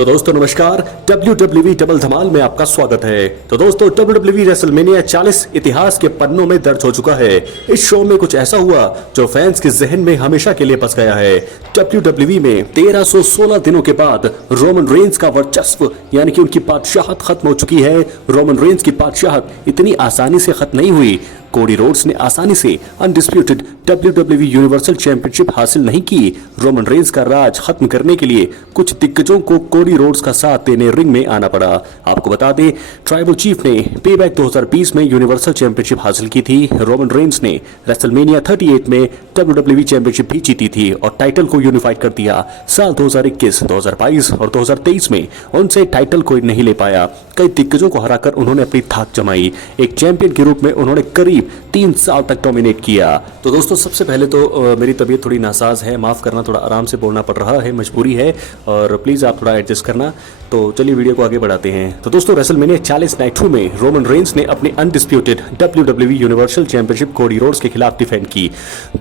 तो दोस्तों नमस्कार, WWE डबल धमाल में आपका स्वागत है। तो दोस्तों WWE रेसलमेनिया 40 इतिहास के पन्नों में दर्ज हो चुका है। इस शो में कुछ ऐसा हुआ जो फैंस के जहन में हमेशा के लिए बस गया है। WWE में 1316 दिनों के बाद रोमन रेंस का वर्चस्व यानी कि उनकी बादशाहत खत्म हो चुकी है। रोमन रेंस की बादशाहत इतनी आसानी से खत्म नहीं हुई। कोडी रोड्स ने आसानी से अनडिस्प्यूटेड WWE यूनिवर्सल चैंपियनशिप हासिल नहीं की। रोमन रेंस का राज खत्म करने के लिए कुछ दिग्गजों को कोडी रोड्स का साथ देने रिंग में आना पड़ा। आपको बता दें, ट्राइबल चीफ ने पेबैक 2020 में यूनिवर्सल चैंपियनशिप हासिल की थी। रोमन रेंस ने रेसलमेनिया 38 में WWE चैंपियनशिप भी जीती थी और टाइटल को यूनिफाइड कर दिया। साल 2021, 2022 और 2023 में उनसे टाइटल कोई नहीं ले पाया। कई दिग्गजों को हराकर उन्होंने अपनी धाक जमाई। एक चैंपियन के रूप में उन्होंने करीब 3 साल तक डोमिनेट किया। तो दोस्तों सबसे पहले तो मेरी तबीयत थोड़ी नासाज है, माफ करना, थोड़ा आराम से बोलना पड़ रहा है, मजबूरी है और प्लीज आप थोड़ा एडजस्ट करना। तो चलिए वीडियो को आगे बढ़ाते हैं। तो दोस्तों रेसलमेनिया 40 नाइट 2 में रोमन रेंस ने अपनी undisputed WWE universal championship Cody Rhodes के खिलाफ डिफेंड की।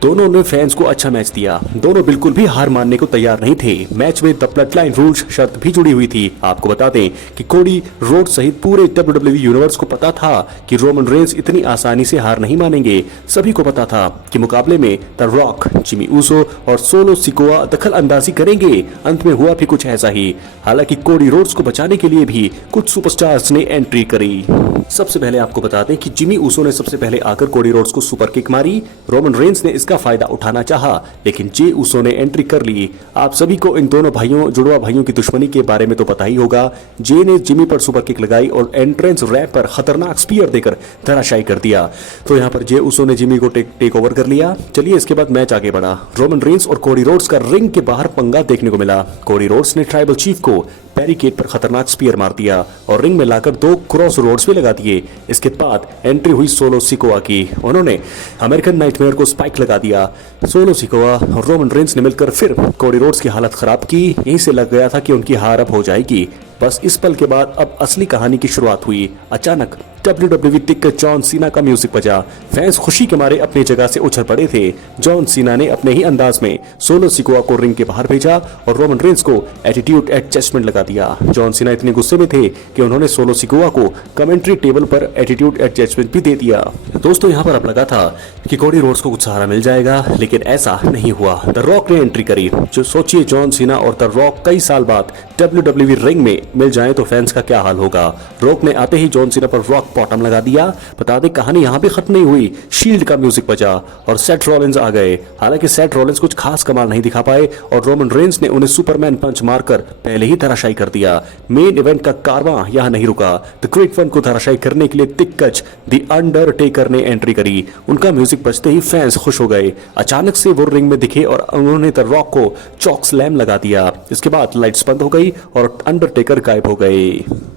दोनों ने फैंस को अच्छा मैच दिया। दोनों बिल्कुल भी हार मानने को तैयार नहीं थे। मैच में द ब्लड लाइन रूल्स शर्त भी जुड़ी हुई थी। आपको बता दें कि कोडी रोड्स सहित पूरे WWE यूनिवर्स को पता था कि रोमन रेंस इतनी आसानी से हार नहीं मानेंगे। सभी को पता था कि मुकाबले में द रॉक, जिमी ऊसो और सोलो सिकोआ दखल अंदाजी करेंगे। अंत में हुआ भी कुछ ऐसा ही। हालांकि कोडी रोड्स को बचाने के लिए भी कुछ सुपरस्टार्स ने एंट्री करी। सबसे पहले आपको बता दें कि जिमी ऊसो ने सबसे पहले आकर कोडी रोड्स को सुपर किक मारी। रोमन रेंस ने इसका फायदा उठाना चाहा, लेकिन जे ऊसो ने एंट्री कर ली। आप सभी को इन दोनों भाइयों, जुड़वा भाइयों की दुश्मनी के बारे में तो पता ही होगा। जे ने जिमी पर सुपर किक लगाई और एंट्रेंस रैप पर खतरनाक स्पीयर देकर धराशायी कर दिया। तो यहाँ पर जे ऊसो ने जिमी को टेक ओवर कर लिया। चलिए इसके बाद मैच आगे बढ़ा। रोमन रेंस और कोडी रोड्स का रिंग के बाहर पंगा देखने को मिला। कोडी रोड्स ने ट्राइबल चीफ को बैरिकेड पर खतरनाक स्पीयर मार दिया और रिंग में लाकर 2 क्रॉस रोड्स भी लगा दिए। इसके बाद एंट्री हुई सोलो सिकोआ की। उन्होंने अमेरिकन नाइटमेयर को स्पाइक लगा दिया। सोलो सिकोआ और रोमन रेंस ने मिलकर फिर कोडी रोड्स की हालत खराब की। यहीं से लग गया था कि उनकी हार अब हो जाएगी। बस इस पल के बाद अब असली कहानी की शुरुआत हुई। अचानक WWE दिग्गज जॉन सीना का म्यूजिक बजा। फैंस खुशी के मारे अपनी जगह से उछल पड़े थे। जॉन सीना ने अपने ही अंदाज में सोलो सिकोआ को रिंग के बाहर भेजा और रोमन रेंस को एटीट्यूड एडजस्टमेंट लगा दिया। जॉन सीना इतने गुस्से में थे कि उन्होंने सोलो सिकोआ को कमेंट्री टेबल पर एटीट्यूड एडजस्टमेंट भी दे दिया। दोस्तों यहाँ पर अब लगा था कि कोडी रोड्स को कुछ सहारा मिल जाएगा, लेकिन ऐसा नहीं हुआ। द रॉक ने एंट्री करी। जो सोचिए, जॉन सीना और द रॉक कई साल बाद WWE रिंग में मिल जाए तो फैंस का क्या हाल होगा। रॉक ने आते ही जॉन सीना पर रॉक बॉटम लगा दिया। बता दें कहानी यहाँ भी खत्म नहीं हुई। शील्ड का म्यूजिक बजा और सेथ रॉलिंस आ गए। हालांकि सेथ रॉलिंस कुछ खास कमाल नहीं दिखा पाए और रोमन रेंस ने उन्हें सुपरमैन पंच मारकर पहले ही धराशायी कर दिया। मेन इवेंट का कारवां यहाँ नहीं रुका। द ग्रेट वन को धराशायी करने के लिए दिग्गज द अंडरटेकर ने एंट्री करी। उनका म्यूजिक बजते ही फैंस खुश हो गए। अचानक से वो रिंग में दिखे और उन्होंने द रॉक को चॉक स्लैम लगा दिया। इसके बाद लाइट्स बंद हो गई और अंडरटेकर गायब हो गए।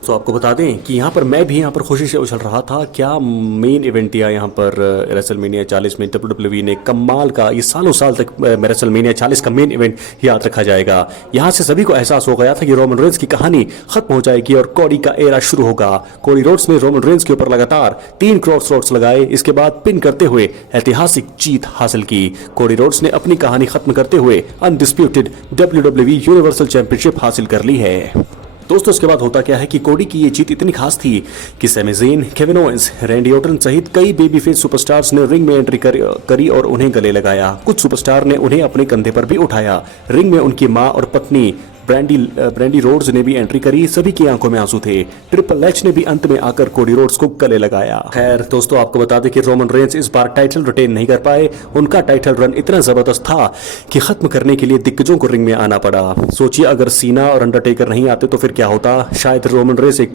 तो आपको बता दें कि यहाँ पर मैं भी यहाँ पर खुशी से उछल रहा था। क्या मेन इवेंट दिया यहाँ पर रेसलमेनिया 40 में WWE ने। कमाल का, ये सालों साल तक रेसलमेनिया 40 का मेन इवेंट याद रखा जाएगा। यहाँ से सभी को एहसास हो गया था कि रोमन रेंस की कहानी खत्म हो जाएगी और कोडी का एरा शुरू होगा। कोडी रोड्स ने रोमन रेंस के ऊपर लगातार 3 क्रॉस रोड्स लगाए। इसके बाद पिन करते हुए ऐतिहासिक जीत हासिल की। कोडी रोड्स ने अपनी कहानी खत्म करते हुए अनडिस्प्यूटेड WWE यूनिवर्सल चैंपियनशिप हासिल कर ली है। दोस्तों इसके बाद होता क्या है कि कोडी की ये जीत इतनी खास थी कि Sammy Zayn, Kevin Owens, Randy Orton सहित कई बेबीफेस सुपरस्टार्स ने रिंग में एंट्री करी और उन्हें गले लगाया। कुछ सुपरस्टार ने उन्हें अपने कंधे पर भी उठाया। रिंग में उनकी मां और पत्नी ब्रैंडी रोड्स ने भी एंट्री करी। सभी की आंखों में आंसू थे। ट्रिपल एच ने भी अंत में आकर कोडी रोड्स को गले लगाया। खैर दोस्तों, आपको बता दें कि रोमन रेंस इस बार टाइटल रिटेन नहीं कर पाए। उनका टाइटल रन इतना जबरदस्त था कि खत्म करने के लिए दिग्गजों को रिंग में आना पड़ा। सोचिए, अगर सीना और अंडरटेकर नहीं आते तो फिर क्या होता। शायद रोमन रेंस एक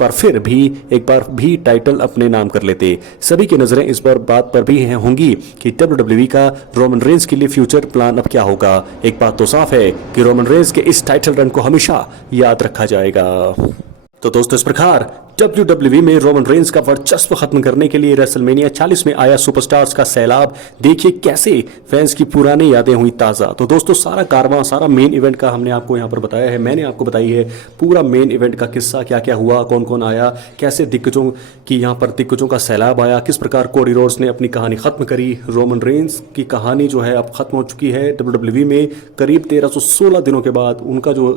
बार भी टाइटल अपने नाम कर लेते। सभी की नजरें इस बात पर भी होंगी कि WWE का रोमन रेंस के लिए फ्यूचर प्लान अब क्या होगा। एक बात तो साफ है कि रोमन रेंस के इस टाइटल रन को हमेशा याद रखा जाएगा। तो दोस्तों इस प्रकार WWE में रोमन रेंस का वर्चस्व खत्म करने के लिए रेसलमेनिया 40 में आया सुपरस्टार्स का सैलाब। देखिए कैसे फैंस की पुरानी यादें हुई ताज़ा। तो दोस्तों सारा कारवां, सारा मेन इवेंट का हमने आपको यहाँ पर बताया है। मैंने आपको बताई है पूरा मेन इवेंट का किस्सा, क्या क्या हुआ, कौन कौन आया, कैसे दिग्गजों की यहाँ पर दिग्गजों का सैलाब आया, किस प्रकार कोडी रोड्स ने अपनी कहानी खत्म करी। रोमन रेंस की कहानी जो है अब खत्म हो चुकी है WWE में। करीब 1316 दिनों के बाद उनका जो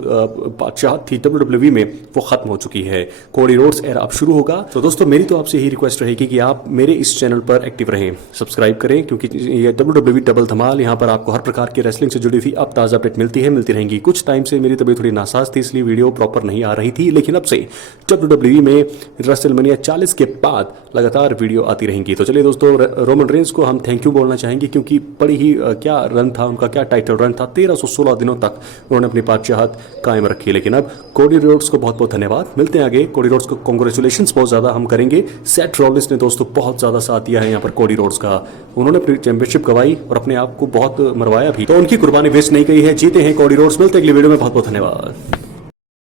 बादशाहत थी WWE में वो खत्म हो चुकी है। कोडी रोड्स एरा अब शुरू होगा। तो दोस्तों मेरी तो आपसे यही रिक्वेस्ट रहेगी कि आप मेरे इस चैनल पर एक्टिव रहें, सब्सक्राइब करें, क्योंकि ये WWE डबल धमाल यहाँ पर आपको हर प्रकार की रेसलिंग से जुड़ी हुई अब ताज़ा अपडेट मिलती रहेंगी। कुछ टाइम से मेरी तबीयत थोड़ी नासाज थी, इसलिए वीडियो प्रॉपर नहीं आ रही थी, लेकिन अब से WWE में रेसलमेनिया 40 के बाद लगातार वीडियो आती रहेंगी। तो चलिए दोस्तों, रोमन रेंस को हम थैंक यू बोलना चाहेंगे, क्योंकि बड़ी ही क्या रन था उनका, क्या टाइटल रन था। 1316 दिनों तक उन्होंने अपनी बादशाहत कायम रखी। लेकिन अब कोडी रोड्स को बहुत बहुत धन्यवाद, मिलते हैं आगे। कोडी रोड्स को कांग्रेचुलेशंस बहुत ज़्यादा हम करेंगे। सेथ रॉलिंस ने दोस्तों बहुत ज़्यादा साथ दिया है यहाँ पर कोडी रोड्स का। उन्होंने अपनी चैंपियनशिप गवाई और अपने आप को बहुत मरवाया भी, तो उनकी कुर्बानी वेस्ट नहीं गई है। जीते हैं कोडी रोड्स। मिलते हैं अगली वीडियो में, बहुत बहुत धन्यवाद।